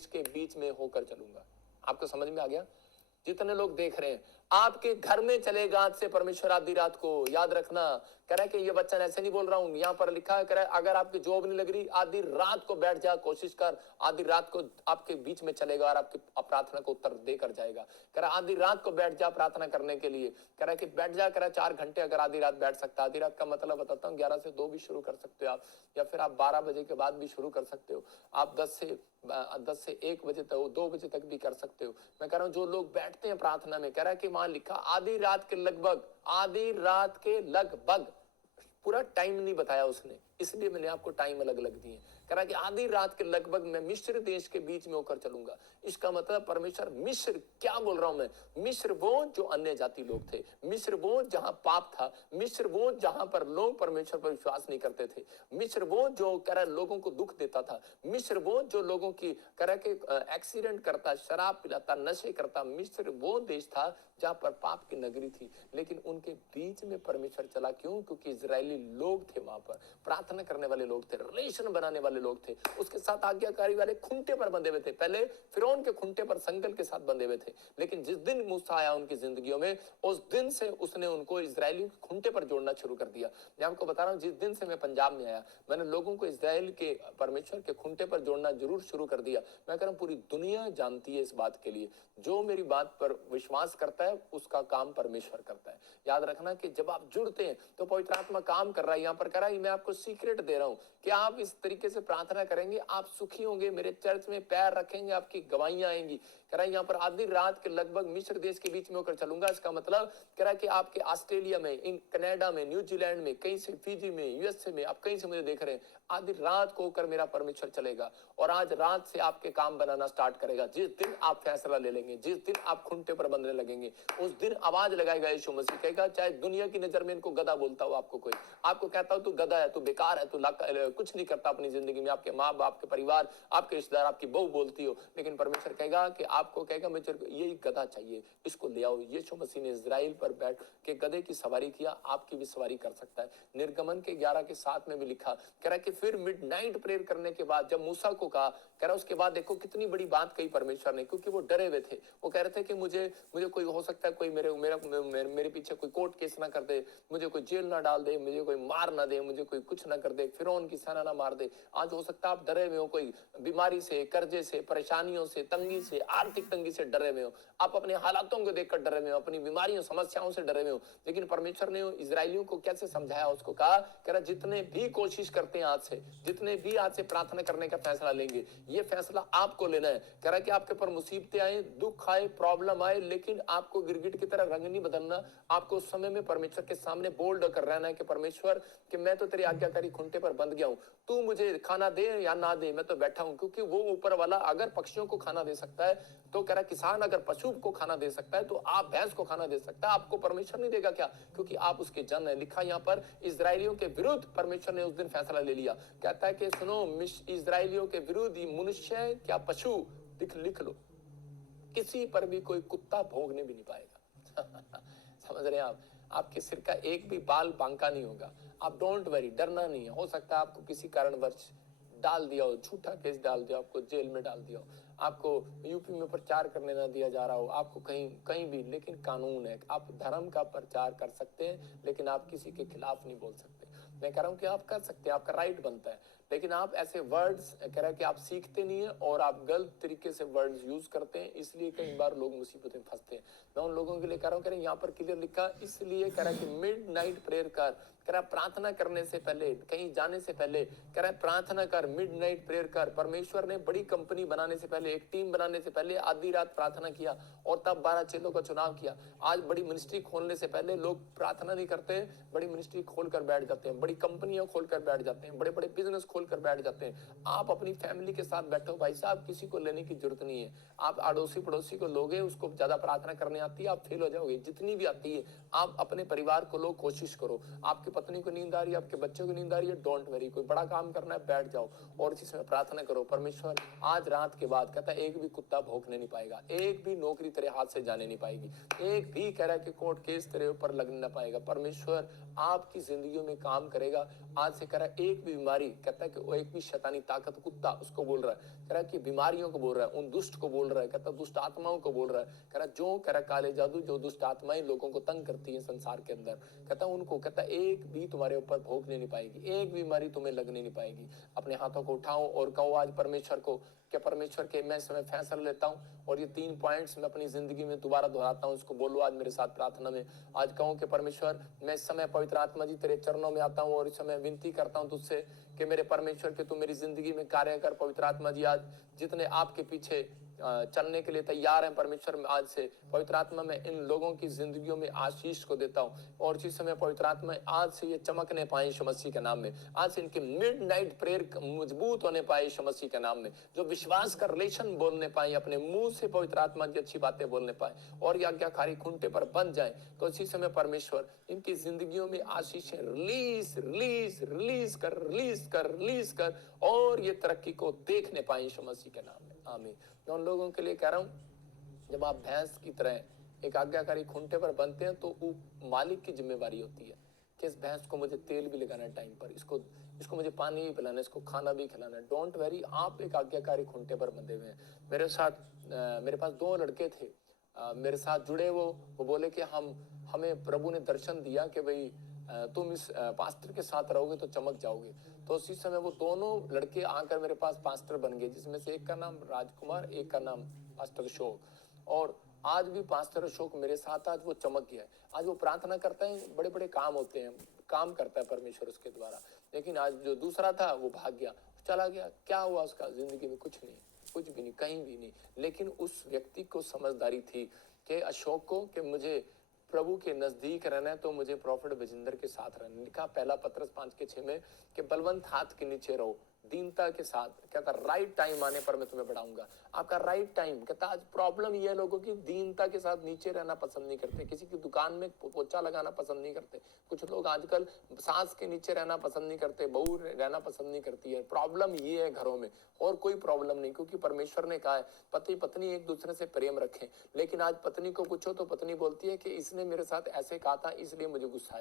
देश के बीच में होकर चलूंगा। आपको समझ में आ गया? जितने लोग देख रहे हैं, आपके घर में चलेगा आज से परमेश्वर आधी रात को। याद रखना, कह रहा है कि ये वचन ऐसे नहीं बोल रहा हूं, यहां पर लिखा है, कह रहा है अगर आपकी जॉब नहीं लग रही, आधी रात को बैठ जा, कोशिश कर, आधी रात को आपके बीच में चलेगा और आपकी प्रार्थना को उत्तर देकर जाएगा। कह रहा है आधी रात को बैठ जा प्रार्थना करने के लिए। कह रहा है कि बैठ जा, कह रहा है 4 घंटे अगर आधी रात बैठ सकता। आधी रात का मतलब बताता हूँ, 11 से 2 भी शुरू कर सकते हो आप, या फिर आप 12 बजे के बाद भी शुरू कर सकते हो। आप 10 से 1 बजे तक, 2 बजे तक भी कर सकते हो। मैं कह रहा हूं जो लोग बैठते हैं प्रार्थना में, कह रहा है कि वहां लिखा आधी रात के लगभग, आधी रात के लगभग, पूरा टाइम नहीं बताया उसने, इसलिए मैंने आपको टाइम अलग अलग दिए। कह रहा कि आधी रात के लगभग मैं मिस्र देश के बीच में होकर चलूंगा। इसका मतलब परमेश्वर, मिस्र क्या बोल रहा हूं मैं? मिस्र वो जो अन्य जाति लोग थे, मिस्र वो जहां पाप था, मिस्र वो जहां पर लोग परमेश्वर पर विश्वास नहीं करते थे, मिस्र वो जो कह रहा लोगों को दुख देता था, मिस्र वो जो लोगों की कह रहा के एक्सीडेंट करता, शराब पिलाता, नशे करता, मिस्र वो देश था जहां पर पाप की नगरी थी। लेकिन उनके बीच में परमेश्वर चला, क्यों? क्योंकि इजरायली लोग थे, वहां पर प्रार्थना करने वाले लोग थे, रिलेशन बनाने वाले लोग थे, उसके साथ आज्ञाकारी वाले खुंटे पर बंधे हुए थे। पहले फिरौन के खुंटे पर संकल के साथ बंधे हुए थे, लेकिन जिस दिन मूसा आया उनकी जिंदगियों में, उस दिन से उसने उनको इजरायलियों के खुंटे पर जोड़ना शुरू कर दिया। मैं आपको बता रहा हूं, जिस दिन से मैं पंजाब में आया, मैंने लोगों को इजराइल के परमेश्वर के खुंटे पर जोड़ना जरूर शुरू कर दिया। मैं कह रहा हूं पूरी दुनिया जानती है इस बात के लिए, जो मेरी बात पर विश्वास करता है उसका काम परमेश्वर करता है। याद रखना कि जब आप जुड़ते हैं तो पवित्र आत्मा काम कर रहा है। यहां पर कह रहा है मैं आपको सीक्रेट दे रहा हूं कि आप इस तरीके से प्रार्थना करेंगे, आप सुखी होंगे, मेरे चर्च में पैर रखेंगे, आपकी गवाहियां आएंगी। कह रहा है यहाँ पर आधी रात के लगभग मिस्र देश के बीच में होकर चलूंगा। इसका मतलब कह रहा है कि आपके ऑस्ट्रेलिया में, इन कनाडा में, न्यूजीलैंड में, कहीं से फिजी में, यूएसए में, आप कहीं से मुझे देख रहे हैं, आधी रात को होकर मेरा परमेश्वर चलेगा और आज रात से आपके काम बनाना स्टार्ट करेगा। जिस दिन आप फैसला ले लेंगे, जिस दिन आप खुंटे पर बंधने लगेंगे, उस दिन आवाज लगाएगा यीशु मसीह, कहेगा चाहे दुनिया की नजर में इनको गधा बोलता हो, आपको कोई आपको कहता हो तू गधा है, तू बेकार है, तू कुछ नहीं करता अपनी जिंदगी में, आपके माँ बाप के परिवार, आपके रिश्तेदार, आपकी बहू बोलती हो, लेकिन परमेश्वर कहेगा कि आपको कहेगा मुझे यही गधा चाहिए, इसको ले आओ। यीशु मसीह ने इजराइल पर बैठ के गधे की सवारी किया, आपकी भी सवारी कर सकता है। निर्गमन के 11 के 7 में भी लिखा, कह रहा है कि फिर मिडनाइट प्रेयर करने के बाद जब मूसा को कहा, कह रहा उसके बाद देखो कितनी बड़ी बात कही परमेश्वर ने, क्योंकि वो डरे हुए थे। वो कह रहे थे कि मुझे कोई हो सकता है, कोई मेरे पीछे कोई कोर्ट केस ना कर दे, मुझे कोई जेल ना डाल दे, मुझे कोई मार ना दे, मुझे कोई कुछ ना कर दे, फिरौन की सेना ना मार दे। आज हो सकता है आप डरे हुए हो, कोई बीमारी से, कर्जे से, परेशानियों से, तंगी से, आर्थिक तंगी से डरे हुए हो, आप अपने हालातों को देखकर डरे हुए हो, अपनी बीमारियों, समस्याओं से डरे हुए हो। लेकिन परमेश्वर ने इजरायलियों को कैसे समझाया, उसको कहा, कह रहा जितने भी कोशिश करते हैं आज से, जितने भी आज से प्रार्थना करने का फैसला लेंगे, ये फैसला आपको लेना है। कह रहा कि आपके ऊपर मुसीबतें आए, दुख आए, प्रॉब्लम आए, लेकिन आपको गिरगिट की तरह रंग नहीं बदलना। आपको उस समय में परमेश्वर के सामने बोल्ड कर रहना है कि परमेश्वर कि मैं तो तेरे आज्ञाकारी खुंटे पर बंध गया हूं, तू मुझे खाना दे या ना दे, मैं तो बैठा हूं। क्योंकि वो ऊपर वाला अगर पक्षियों को खाना दे सकता है, तो कह रहा किसान अगर पशु को खाना दे सकता है, तो आप भैंस को खाना दे सकता है, आपको परमेश्वर नहीं देगा क्या? क्योंकि आप उसके जन है। लिखा यहां पर इजरायलियों के विरुद्ध परमेश्वर ने उस दिन फैसला ले लिया। कहता है कि सुनो, इजरायलियों के विरुद्ध मनुष्य क्या पशु, लिख लो, किसी पर भी कोई कुत्ता भोंकने भी नहीं पाएगा। समझ रहे हैं आप? आपके सिर का एक भी बाल बांका नहीं होगा। आप डोंट वरी, डरना नहीं है। हो सकता है आपको किसी कारणवश डाल दिया हो, झूठा केस डाल दिया, आपको जेल में डाल दिया हो, आपको यूपी में प्रचार करने ना दिया जा रहा हो, आपको कहीं भी, लेकिन कानून है, आप धर्म का प्रचार कर सकते हैं, लेकिन आप किसी के खिलाफ नहीं बोल सकते। मैं कह रहा हूं कि आप कर सकते हैं, आपका राइट बनता है, लेकिन आप ऐसे वर्ड्स कह रहा है कि आप सीखते नहीं है और आप गलत तरीके से वर्ड्स यूज करते हैं, इसलिए कई बार लोग मुसीबत में फंसते हैं। मैं उन लोगों के लिए कह रहा हूं, कह रहे यहाँ पर क्लियर लिखा, इसलिए कह रहा है कि मिडनाइट प्रेयर कर, कह रहा प्रार्थना करने से पहले, कहीं जाने से पहले, कह रहा है प्रार्थना कर, मिडनाइट प्रेयर कर। परमेश्वर ने बड़ी कंपनी बनाने से पहले, एक टीम बनाने से पहले आधी रात प्रार्थना किया और तब 12 चेलों का चुनाव किया। आज बड़ी मिनिस्ट्री खोलने से पहले लोग प्रार्थना नहीं करते, बड़ी मिनिस्ट्री खोलकर बैठ जाते हैं, बड़ी कंपनियां खोलकर बैठ जाते हैं, बड़े बड़े बिजनेस खोलकर बैठ जाते हैं। आप अपनी फैमिली के साथ बैठो भाई साहब, किसी को लेने की जरूरत नहीं है। आप अड़ोसी पड़ोसी को लोगे, उसको ज्यादा प्रार्थना करने आती है, आप फेल हो जाओगे। जितनी भी आती है, आप अपने परिवार को लो, कोशिश करो। आपकी पत्नी को नींद आ रही है, आपके बच्चों को नींद आ रही है, डोंट वरी, कोई बड़ा काम करना है बैठ जाओ और इसी समय प्रार्थना करो। परमेश्वर आज रात के बाद कहता है एक भी कुत्ता भौंकने नहीं पाएगा, एक भी नौकरी तेरे हाथ से जाने नहीं पाएगी, एक भी कह रहा है कि कोर्ट केस तेरे ऊपर लगने ना पाएगा। परमेश्वर आपकी जिंदगी में काम करेगा। आज से कह रहा है एक भी बीमारी, कहता है है कि वो एक भी शैतानी ताकत, कुत्ता उसको बोल रहा है, कह रहा है कि बीमारियों को बोल रहा है, उन दुष्ट को बोल रहा है, कहता दुष्ट आत्माओं को बोल रहा है, कह रहा जो कह रहा काले जादू जो दुष्ट आत्माएं लोगों को तंग करती है संसार के अंदर, कहता उनको, कहता एक भी तुम्हारे ऊपर भोगने नहीं पाएगी, एक बीमारी तुम्हें लगने नहीं पाएगी। अपने हाथों को उठाओ और कहो आज परमेश्वर को, क्या परमेश्वर के मैं समय फैसला लेता हूँ और ये 3 पॉइंट्स मैं अपनी जिंदगी में दोबारा दोहराता हूँ। इसको बोलो आज मेरे साथ प्रार्थना में। आज कहूँ कि परमेश्वर मैं इस समय पवित्र आत्मा जी तेरे चरणों में आता हूँ और इस समय विनती करता हूँ तुझसे कि मेरे परमेश्वर के तू मेरी जिंदगी में कार्य कर। पवित्र आत्मा जी आज जितने आपके पीछे चलने के लिए तैयार हैं परमेश्वर, में आज से पवित्र आत्मा में इन लोगों की जिंदगियों में आशीष को देता हूँ और इसी समय पवित्र आत्मा आज से ये चमकने पाए यीशु मसीह के नाम में। आज से इनके मिडनाइट प्रेयर मजबूत होने पाए यीशु मसीह के नाम में। जो विश्वास का रिलेशन बोलने पाए, अपने मुंह से पवित्र आत्मा की अच्छी बातें बोलने पाए और ये आज्ञाकारी खूंटे पर बन जाए, तो इसी समय परमेश्वर इनकी जिंदगियों में आशीषें रिलीज रिलीज रिलीज कर रिलीज कर रिलीज कर और ये तरक्की को देखने पाए यीशु मसीह के नाम में। आमीन। मैं उन लोगों के लिए कह रहा हूं, जब आप भैंस की तरह एक आज्ञाकारी खूंटे पर बनते हैं तो वो मालिक की जिम्मेवारी होती है कि इस भैंस को मुझे तेल भी लगाना है टाइम पर, इसको मुझे पानी भी पिलाना है, इसको खाना भी खिलाना है। डोंट वेरी, आप एक आज्ञाकारी खूंटे पर बंधे हुए हैं। मेरे साथ मेरे पास 2 लड़के थे मेरे साथ जुड़े। वो बोले कि हमें प्रभु ने दर्शन दिया कि भाई तुम इस पास्टर के साथ रहोगे तो चमक जाओगे। तो उसी समय वो दोनों लड़के आकर मेरे पास पास्टर बन गए, जिसमें से एक का नाम राजकुमार, एक का नाम पास्टर अशोक। और आज भी पास्टर अशोक मेरे साथ, आज वो चमक गया है। आज वो प्रार्थना करता है, बड़े बड़े काम होते हैं, काम करता है परमेश्वर उसके द्वारा। लेकिन आज जो दूसरा था वो भाग गया, चला गया। क्या हुआ उसका जिंदगी में? कुछ नहीं, कुछ भी नहीं, कहीं भी नहीं। लेकिन उस व्यक्ति को समझदारी थी कि अशोक को कि मुझे प्रभु के नजदीक रहना है तो मुझे प्रॉफिट विजेंद्र के साथ रहना। लिखा पहला पत्रस 5:6 में कि बलवंत हाथ के नीचे रहो दीनता के साथ। कहता राइट टाइम आने पर मैं तुम्हें बढ़ाऊंगा। आपका राइट टाइम, कहता आज प्रॉब्लम ये है लोगों की दीनता के साथ नीचे रहना पसंद नहीं करते, किसी की दुकान में पोछा लगाना पसंद नहीं करते। कुछ लोग आजकल सास के नीचे रहना पसंद नहीं करते, बहू रहना पसंद नहीं करती है। प्रॉब्लम ये है घरों में, और कोई प्रॉब्लम नहीं, क्योंकि परमेश्वर ने कहा है पति पत्नी एक दूसरे से प्रेम रखें। लेकिन आज पत्नी को पूछो तो पत्नी बोलती है कि इसने मेरे साथ ऐसे कहा था इसलिए मुझे गुस्सा